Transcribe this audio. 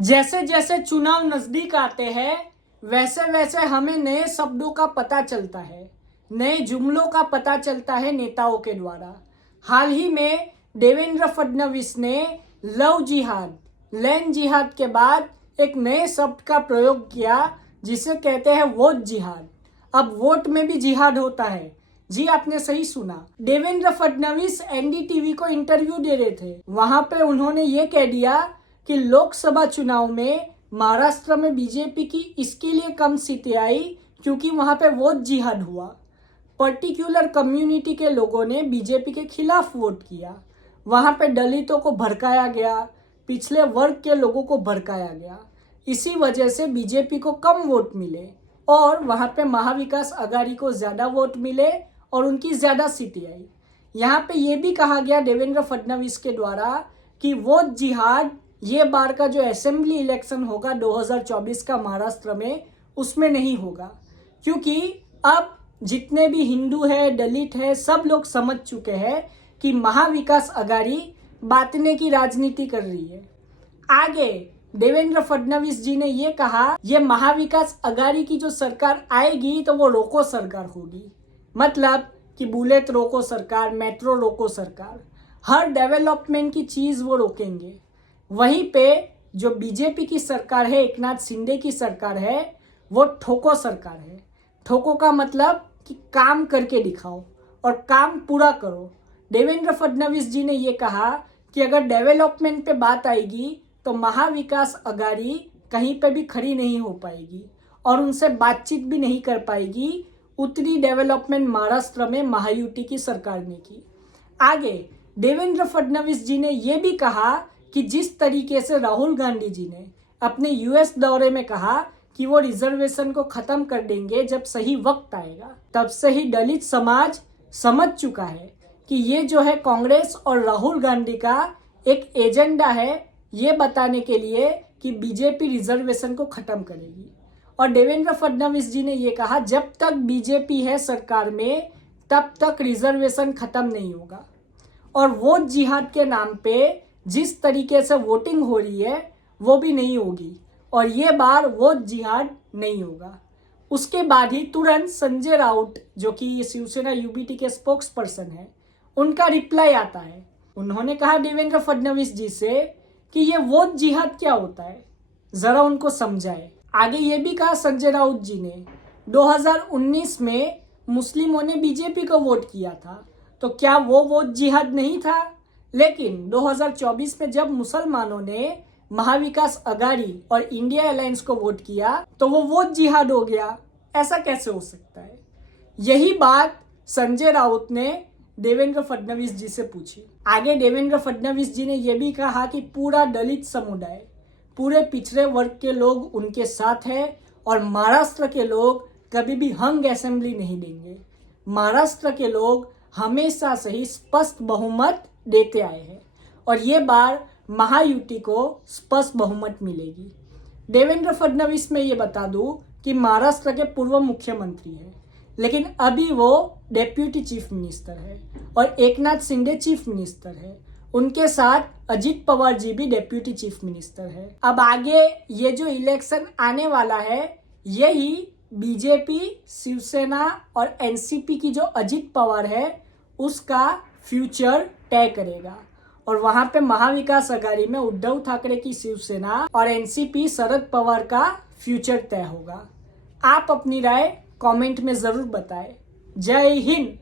जैसे जैसे चुनाव नजदीक आते हैं वैसे वैसे हमें नए शब्दों का पता चलता है, नए जुमलों का पता चलता है नेताओं के द्वारा। हाल ही में देवेंद्र फडणवीस ने लव जिहाद, लैंड जिहाद के बाद एक नए शब्द का प्रयोग किया जिसे कहते हैं वोट जिहाद। अब वोट में भी जिहाद होता है। जी आपने सही सुना। देवेंद्र फडणवीस एनडीटीवी को इंटरव्यू दे रहे थे। वहां पे उन्होंने ये कह दिया कि लोकसभा चुनाव में महाराष्ट्र में बीजेपी की इसके लिए कम सीटें आई क्योंकि वहां पे वोट जिहाद हुआ। पर्टिकुलर कम्युनिटी के लोगों ने बीजेपी के खिलाफ वोट किया। वहां पे दलितों को भड़काया गया, पिछले वर्ग के लोगों को भड़काया गया। इसी वजह से बीजेपी को कम वोट मिले और वहां पे महाविकास अघाड़ी को ज्यादा वोट मिले और उनकी ज्यादा सीटें आई। यहाँ पे ये भी कहा गया देवेंद्र फडणवीस के द्वारा कि वोट जिहाद ये बार का जो असेंबली इलेक्शन होगा 2024 का महाराष्ट्र में, उसमें नहीं होगा, क्योंकि अब जितने भी हिंदू है, दलित है, सब लोग समझ चुके हैं कि महाविकास अघाड़ी बांटने की राजनीति कर रही है। आगे देवेंद्र फडणवीस जी ने ये कहा, ये महाविकास अघाड़ी की जो सरकार आएगी तो वो रोको सरकार होगी। मतलब कि बुलेट रोको सरकार, मेट्रो रोको सरकार, हर डेवलपमेंट की चीज वो रोकेंगे। वहीं पे जो बीजेपी की सरकार है, एकनाथ शिंदे की सरकार है, वो ठोको सरकार है। ठोको का मतलब कि काम करके दिखाओ और काम पूरा करो। देवेंद्र फडणवीस जी ने ये कहा कि अगर डेवलपमेंट पे बात आएगी तो महाविकास अघाड़ी कहीं पे भी खड़ी नहीं हो पाएगी और उनसे बातचीत भी नहीं कर पाएगी। उतनी डेवलपमेंट महाराष्ट्र में महायुति की सरकार ने की। आगे देवेंद्र फडणवीस जी ने यह भी कहा कि जिस तरीके से राहुल गांधी जी ने अपने यूएस दौरे में कहा कि वो रिजर्वेशन को खत्म कर देंगे जब सही वक्त आएगा, तब से ही दलित समाज समझ चुका है कि ये जो है कांग्रेस और राहुल गांधी का एक एजेंडा है, ये बताने के लिए कि बीजेपी रिजर्वेशन को खत्म करेगी। और देवेंद्र फडणवीस जी ने ये कहा जब तक बीजेपी है सरकार में तब तक रिजर्वेशन खत्म नहीं होगा। और वोट जिहाद के नाम पे जिस तरीके से वोटिंग हो रही है वो भी नहीं होगी और ये बार वोट जिहाद नहीं होगा। उसके बाद ही तुरंत संजय राउत जो कि शिवसेना यूबीटी के स्पोक्स पर्सन है, उनका रिप्लाई आता है। उन्होंने कहा देवेंद्र फडणवीस जी से कि ये वोट जिहाद क्या होता है, जरा उनको समझाए। आगे ये भी कहा संजय राउत जी ने 2019 में मुस्लिमों ने बीजेपी को वोट किया था, तो क्या वो वोट जिहाद नहीं था? लेकिन 2024 में जब मुसलमानों ने महाविकास अघाड़ी और इंडिया अलायंस को वोट किया तो वो वोट जिहाद हो गया। ऐसा कैसे हो सकता है? यही बात संजय राउत ने देवेंद्र फडणवीस जी से पूछी। आगे देवेंद्र फडणवीस जी ने यह भी कहा कि पूरा दलित समुदाय, पूरे पिछड़े वर्ग के लोग उनके साथ है और महाराष्ट्र के लोग कभी भी हंग असेंबली नहीं देंगे। महाराष्ट्र के लोग हमेशा से ही स्पष्ट बहुमत देते आए हैं और ये बार महायुति को स्पष्ट बहुमत मिलेगी। देवेंद्र फडणवीस में ये बता दूं कि महाराष्ट्र के पूर्व मुख्यमंत्री हैं, लेकिन अभी वो डेप्यूटी चीफ मिनिस्टर है और एकनाथ शिंदे चीफ मिनिस्टर है। उनके साथ अजित पवार जी भी डेप्यूटी चीफ मिनिस्टर है। अब आगे ये जो इलेक्शन आने वाला है, यही बीजेपी, शिवसेना और एनसीपी की जो अजित पवार है उसका फ्यूचर तय करेगा। और वहां पे महाविकास अघाड़ी में उद्धव ठाकरे की शिवसेना और एनसीपी शरद पवार का फ्यूचर तय होगा। आप अपनी राय कमेंट में जरूर बताएं। जय हिंद।